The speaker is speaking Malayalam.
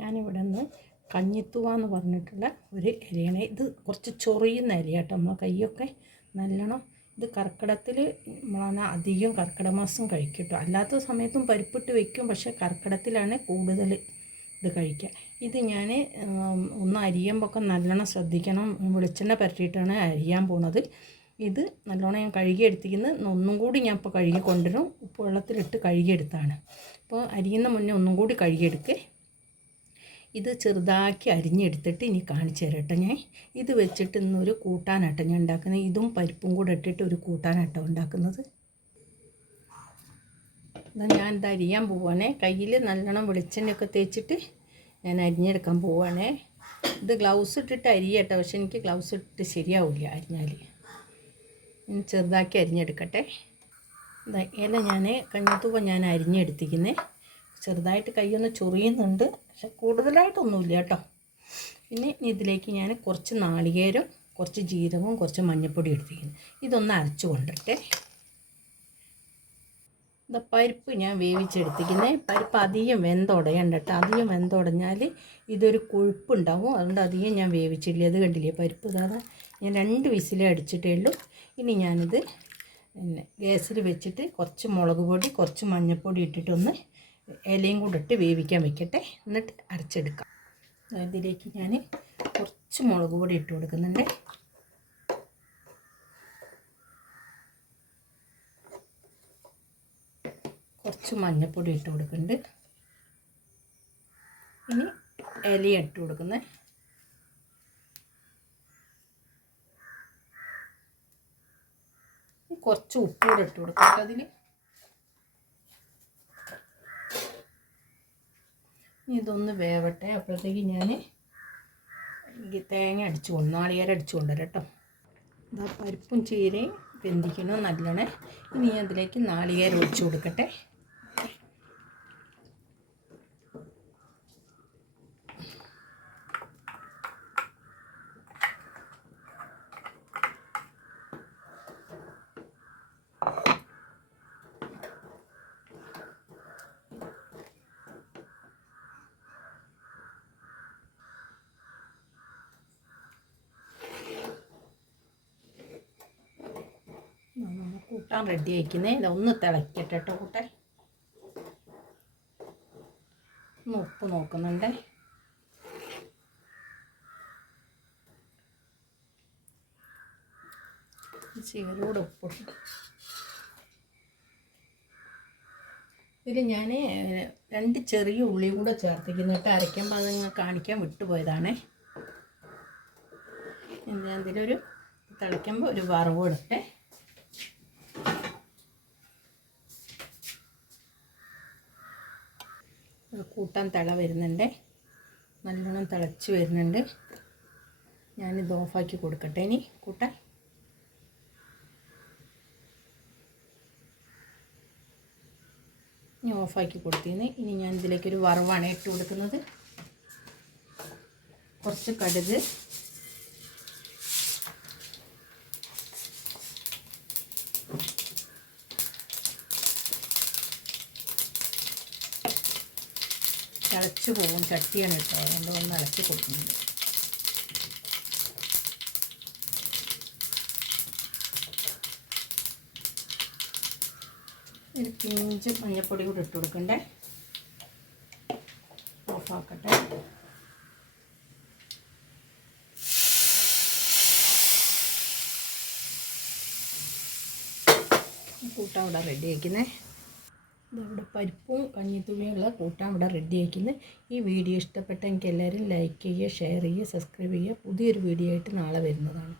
ഞാനിവിടെ നിന്ന് കഞ്ഞിത്തുവ എന്ന് പറഞ്ഞിട്ടുള്ള ഒരു ഇലയാണ്. ഇത് കുറച്ച് ചൊറിയുന്ന ഇലയാട്ടോ. നമ്മളെ കൈയൊക്കെ നല്ലോണം ഇത് കർക്കിടത്തിൽ നമ്മളാണ് അധികം കർക്കിടക മാസം കഴിക്കും കേട്ടോ. അല്ലാത്ത സമയത്തും പരിപ്പിട്ട് വയ്ക്കും, പക്ഷേ കർക്കിടത്തിലാണ് കൂടുതൽ ഇത് കഴിക്കുക. ഇത് ഞാൻ ഒന്ന് അരിയുമ്പോൾ നല്ലോണം ശ്രദ്ധിക്കണം. വെളിച്ചെണ്ണ പുരട്ടിയിട്ടാണ് അരിയാൻ പോണത്. ഇത് നല്ലോണം ഞാൻ കഴുകിയെടുത്തിരിക്കുന്നത്. ഒന്നും കൂടി ഞാൻ ഇപ്പോൾ കഴുകി കൊണ്ടുവരും. ഉപ്പ് വെള്ളത്തിലിട്ട് കഴുകിയെടുത്താണ്. അപ്പോൾ അരിയുന്ന മുന്നേ ഒന്നും കൂടി കഴുകിയെടുക്കേ. ഇത് ചെറുതാക്കി അരിഞ്ഞെടുത്തിട്ട് ഇനി കാണിച്ചു തരട്ടെ. ഞാൻ ഇത് വെച്ചിട്ട് ഇന്നൊരു കൂട്ടാനാട്ടം ഞാൻ ഉണ്ടാക്കുന്നത്. ഇതും പരിപ്പും കൂടെ ഇട്ടിട്ട് ഒരു കൂട്ടാനാട്ടം ഉണ്ടാക്കുന്നത്. ഞാൻ ഇത് അരിയാൻ പോവുകയാണേ. കയ്യിൽ നല്ലോണം വെളിച്ചെണ്ണയൊക്കെ തേച്ചിട്ട് ഞാൻ അരിഞ്ഞെടുക്കാൻ പോവുകയാണേ. ഇത് ഗ്ലൗസ് ഇട്ടിട്ട് അരിയട്ടെ, പക്ഷെ എനിക്ക് ഗ്ലൗസ് ഇട്ടിട്ട് ശരിയാവില്ല അരിഞ്ഞാൽ. ചെറുതാക്കി അരിഞ്ഞെടുക്കട്ടെ. ഇല ഞാൻ കഞ്ഞിത്തുവ ഞാൻ അരിഞ്ഞെടുത്തിരിക്കുന്നത്. ചെറുതായിട്ട് കൈയൊന്ന് ചൊറിയുന്നുണ്ട്, പക്ഷെ കൂടുതലായിട്ടൊന്നുമില്ല കേട്ടോ. പിന്നെ ഇതിലേക്ക് ഞാൻ കുറച്ച് നാളികേരം, കുറച്ച് ജീരകവും കുറച്ച് മഞ്ഞൾപ്പൊടി എടുത്തിരിക്കുന്നു. ഇതൊന്ന് അരച്ച് കൊണ്ടിട്ടെ. പരിപ്പ് ഞാൻ വേവിച്ചെടുത്തിരിക്കുന്നത്. പരിപ്പ് അധികം വെന്തുടയണ്ട കേട്ടോ. അധികം വെന്തുടഞ്ഞാൽ ഇതൊരു കൊഴുപ്പുണ്ടാവും. അതുകൊണ്ട് അധികം ഞാൻ വേവിച്ചില്ല. അത് കണ്ടില്ലേ പരിപ്പ് ഇതാ ഞാൻ 2 വിസിലേ അടിച്ചിട്ടേ ഉള്ളൂ. ഇനി ഞാനിത് പിന്നെ ഗ്യാസിൽ വെച്ചിട്ട് കുറച്ച് മുളക് പൊടി കുറച്ച് മഞ്ഞൾപ്പൊടി ഇട്ടിട്ടൊന്ന് ഇലയും കൂടെ ഇട്ട് വേവിക്കാൻ വെക്കട്ടെ. എന്നിട്ട് അരച്ചെടുക്കാം. ഇതിലേക്ക് ഞാൻ കുറച്ച് മുളക് പൊടി ഇട്ട് കൊടുക്കുന്നുണ്ട്. കുറച്ച് മഞ്ഞൾപ്പൊടി ഇട്ട് കൊടുക്കുന്നുണ്ട്. ഇനി ഇല ഇട്ട് കൊടുക്കുന്നത്. കുറച്ച് ഉപ്പ് കൂടെ ഇട്ട് കൊടുക്കാം അതിൽ. ഇതൊന്ന് വേവട്ടെ. അപ്പോഴത്തേക്ക് ഞാൻ തേങ്ങ നാളികേരം അടിച്ചു കൊണ്ടുവരാം കേട്ടോ. ഇതാ പരിപ്പും ചീരയും വെന്തിക്കണം നല്ലോണം. ഇനി അതിലേക്ക് നാളികേരം ഒഴിച്ചു കൊടുക്കട്ടെ. കൂട്ടാൻ റെഡി ആയിക്കുന്നേ. ഇതൊന്ന് തിളയ്ക്കട്ടെ കേട്ടോ കൂട്ടാൻ. ഒന്ന് ഉപ്പ് നോക്കുന്നുണ്ടേ. ചീരൂടെ ഉപ്പിട്ടു. ഇതിൽ ഞാൻ 2 ചെറിയ ഉള്ളി കൂടെ ചേർത്തിക്കുന്നിട്ട് അരയ്ക്കുമ്പോൾ അത് നിങ്ങൾ കാണിക്കാൻ വിട്ടുപോയതാണേ. ഞാൻ ഇതിലൊരു തിളയ്ക്കുമ്പോൾ ഒരു വറവ് ഇടട്ടെ. കൂട്ടാൻ തിള വരുന്നുണ്ട്, നല്ലോണം തിളച്ച് വരുന്നുണ്ട്. ഞാനിത് ഓഫാക്കി കൊടുക്കട്ടെ. ഇനി കൂട്ടാൻ ഓഫാക്കി കൊടുത്തിന്. ഇനി ഞാൻ ഇതിലേക്കൊരു വറവാണ് ഇട്ട് കൊടുക്കുന്നത്. കുറച്ച് കടുക്, തിളച്ച് പോകും, ചട്ടിയാണ് കേട്ടോ, അതുകൊണ്ട് ഒന്ന് ഇളക്കി കൊടുക്കുന്നുണ്ട്. ഒരു പിഞ്ച് മഞ്ഞൾപ്പൊടി കൂടി ഇട്ട് കൊടുക്കണ്ടേ. ഓഫാക്കട്ടെ. കൂട്ടാൻ ഇവിടെ റെഡി ആക്കുന്നേ. ഇവിടെ പരിപ്പും കഞ്ഞിത്തുള്ളിയുള്ള കൂട്ടാൻ ഇവിടെ റെഡി ആക്കുന്നത്. ഈ വീഡിയോ ഇഷ്ടപ്പെട്ടെങ്കിൽ എല്ലാവരും ലൈക്ക് ചെയ്യുക, ഷെയർ ചെയ്യുക, സബ്സ്ക്രൈബ് ചെയ്യുക. പുതിയൊരു വീഡിയോ ആയിട്ട് നാളെ വരുന്നതാണ്.